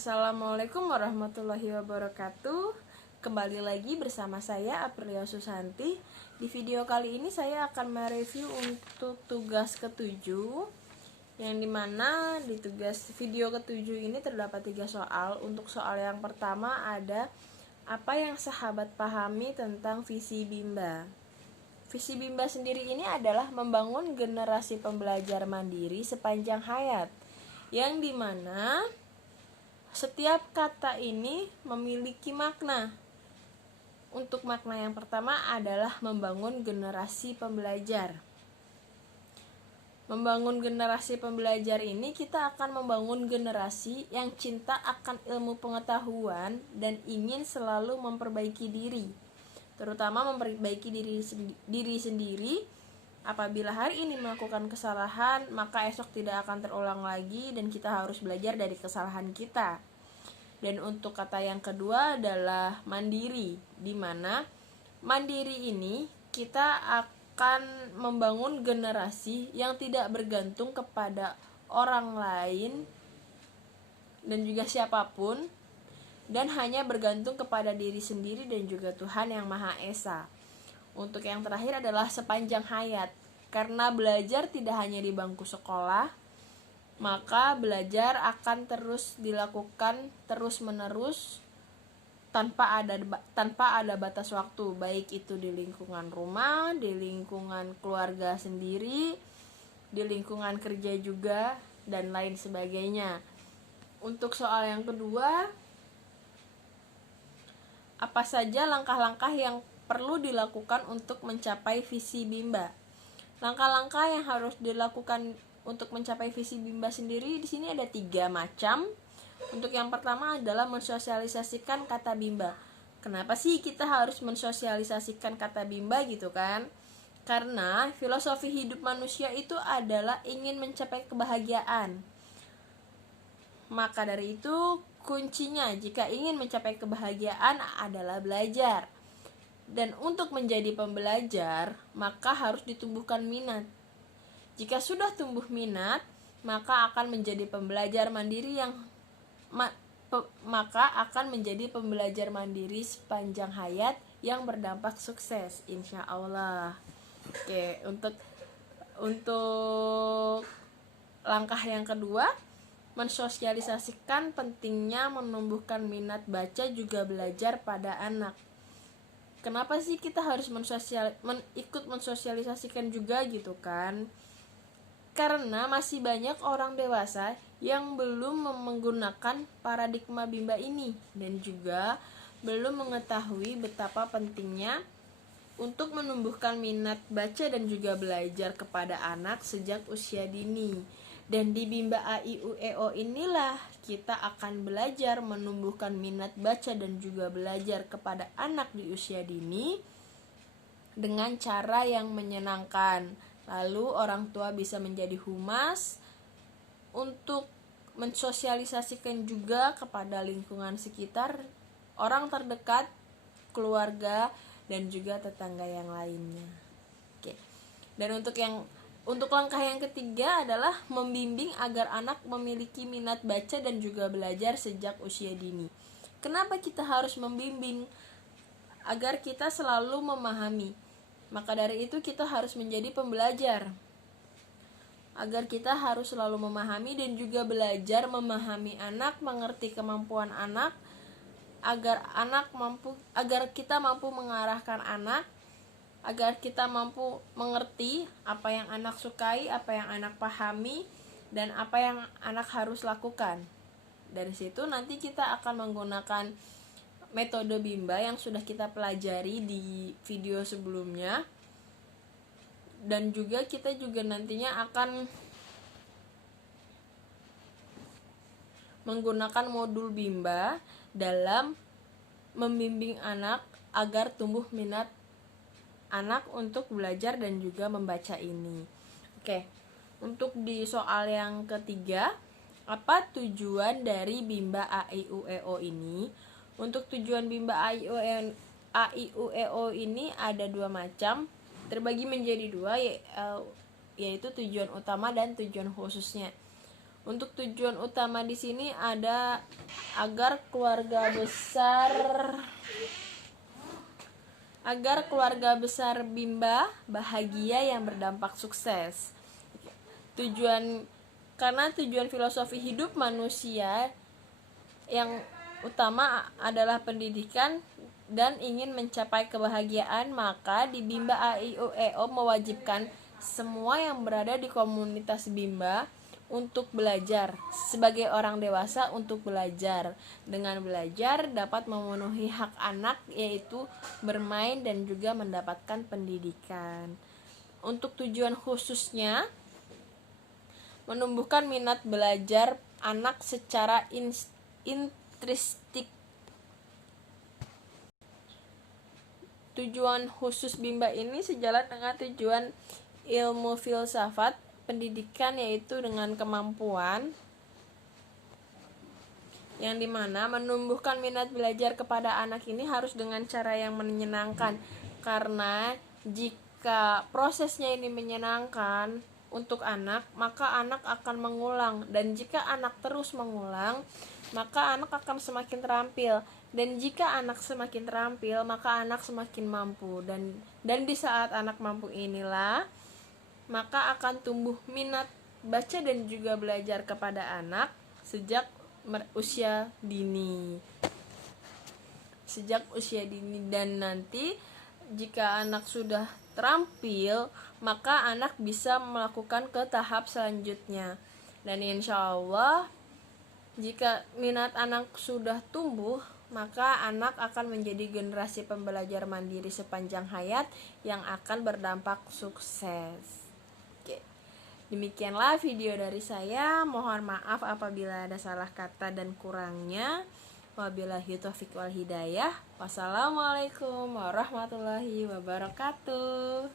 Assalamualaikum warahmatullahi wabarakatuh. Kembali lagi bersama saya Aprilia Susanti. Di video kali ini saya akan mereview untuk tugas ketujuh, yang dimana di tugas video ketujuh ini terdapat 3 soal. Untuk soal yang pertama ada apa yang sahabat pahami tentang visi Bimba. Visi Bimba sendiri ini adalah membangun generasi pembelajar mandiri sepanjang hayat, yang dimana setiap kata ini memiliki makna. Untuk makna yang pertama adalah membangun generasi pembelajar. Membangun generasi pembelajar ini kita akan membangun generasi yang cinta akan ilmu pengetahuan dan ingin selalu memperbaiki diri, terutama memperbaiki diri sendiri. Apabila hari ini melakukan kesalahan, maka esok tidak akan terulang lagi dan kita harus belajar dari kesalahan kita. Dan untuk kata yang kedua adalah mandiri, di mana mandiri ini kita akan membangun generasi yang tidak bergantung kepada orang lain dan juga siapapun, dan hanya bergantung kepada diri sendiri dan juga Tuhan yang Maha Esa. Untuk yang terakhir adalah sepanjang hayat, karena belajar tidak hanya di bangku sekolah, maka belajar akan terus dilakukan terus-menerus tanpa ada batas waktu, baik itu di lingkungan rumah, di lingkungan keluarga sendiri, di lingkungan kerja juga, dan lain sebagainya. Untuk soal yang kedua, apa saja langkah-langkah yang perlu dilakukan untuk mencapai visi Bimba? Langkah-langkah yang harus dilakukan untuk mencapai visi Bimba sendiri di sini ada 3 macam. Untuk yang pertama adalah mensosialisasikan kata Bimba. Kenapa sih kita harus mensosialisasikan kata Bimba gitu kan? Karena filosofi hidup manusia itu adalah ingin mencapai kebahagiaan. Maka dari itu kuncinya jika ingin mencapai kebahagiaan adalah belajar. Dan untuk menjadi pembelajar, maka harus ditumbuhkan minat. Jika sudah tumbuh minat, maka akan menjadi pembelajar mandiri sepanjang hayat yang berdampak sukses, insya Allah. Oke, untuk langkah yang kedua, mensosialisasikan pentingnya menumbuhkan minat baca juga belajar pada anak. Kenapa sih kita harus ikut mensosialisasikan juga gitu kan? Karena masih banyak orang dewasa yang belum menggunakan paradigma Bimba ini dan juga belum mengetahui betapa pentingnya untuk menumbuhkan minat baca dan juga belajar kepada anak sejak usia dini. Dan di Bimba A-I-U-E-O inilah kita akan belajar menumbuhkan minat baca dan juga belajar kepada anak di usia dini dengan cara yang menyenangkan. Lalu orang tua bisa menjadi humas untuk mensosialisasikan juga kepada lingkungan sekitar, orang terdekat, keluarga, dan juga tetangga yang lainnya. Oke. Dan untuk langkah yang ketiga adalah membimbing agar anak memiliki minat baca dan juga belajar sejak usia dini. Kenapa kita harus membimbing? Agar kita selalu memahami. Maka dari itu kita harus menjadi pembelajar. Agar kita harus selalu memahami dan juga belajar memahami anak, mengerti kemampuan anak, agar kita mampu mengarahkan anak, agar kita mampu mengerti apa yang anak sukai, apa yang anak pahami, dan apa yang anak harus lakukan. Dari situ nanti kita akan menggunakan metode Bimba yang sudah kita pelajari di video sebelumnya. Dan juga kita juga nantinya akan menggunakan modul Bimba dalam membimbing anak agar tumbuh minat anak untuk belajar dan juga membaca ini. Oke, untuk di soal yang ketiga, apa tujuan dari Bimba A-I-U-E-O ini? Untuk tujuan Bimba A-I-U-E-O ini ada 2 macam, terbagi menjadi 2, yaitu tujuan utama dan tujuan khususnya. Untuk tujuan utama di sini ada agar keluarga besar Bimba bahagia yang berdampak sukses. Karena tujuan filosofi hidup manusia yang utama adalah pendidikan dan ingin mencapai kebahagiaan, maka di Bimba AIUEO mewajibkan semua yang berada di komunitas Bimba untuk belajar sebagai orang dewasa untuk belajar. Dengan belajar dapat memenuhi hak anak, yaitu bermain dan juga mendapatkan pendidikan. Untuk tujuan khususnya menumbuhkan minat belajar anak secara intrinsik. Tujuan khusus Bimba ini sejalan dengan tujuan ilmu filsafat pendidikan, yaitu dengan kemampuan yang dimana menumbuhkan minat belajar kepada anak ini harus dengan cara yang menyenangkan, karena jika prosesnya ini menyenangkan untuk anak, maka anak akan mengulang, dan jika anak terus mengulang, maka anak akan semakin terampil, dan jika anak semakin terampil, maka anak semakin mampu, dan di saat anak mampu inilah maka akan tumbuh minat baca dan juga belajar kepada anak sejak usia dini. Dan nanti jika anak sudah terampil, maka anak bisa melakukan ke tahap selanjutnya. Dan insya Allah jika minat anak sudah tumbuh, maka anak akan menjadi generasi pembelajar mandiri sepanjang hayat yang akan berdampak sukses. Demikianlah video dari saya. Mohon maaf apabila ada salah kata dan kurangnya. Wabillahi taufiq wal hidayah. Wassalamualaikum warahmatullahi wabarakatuh.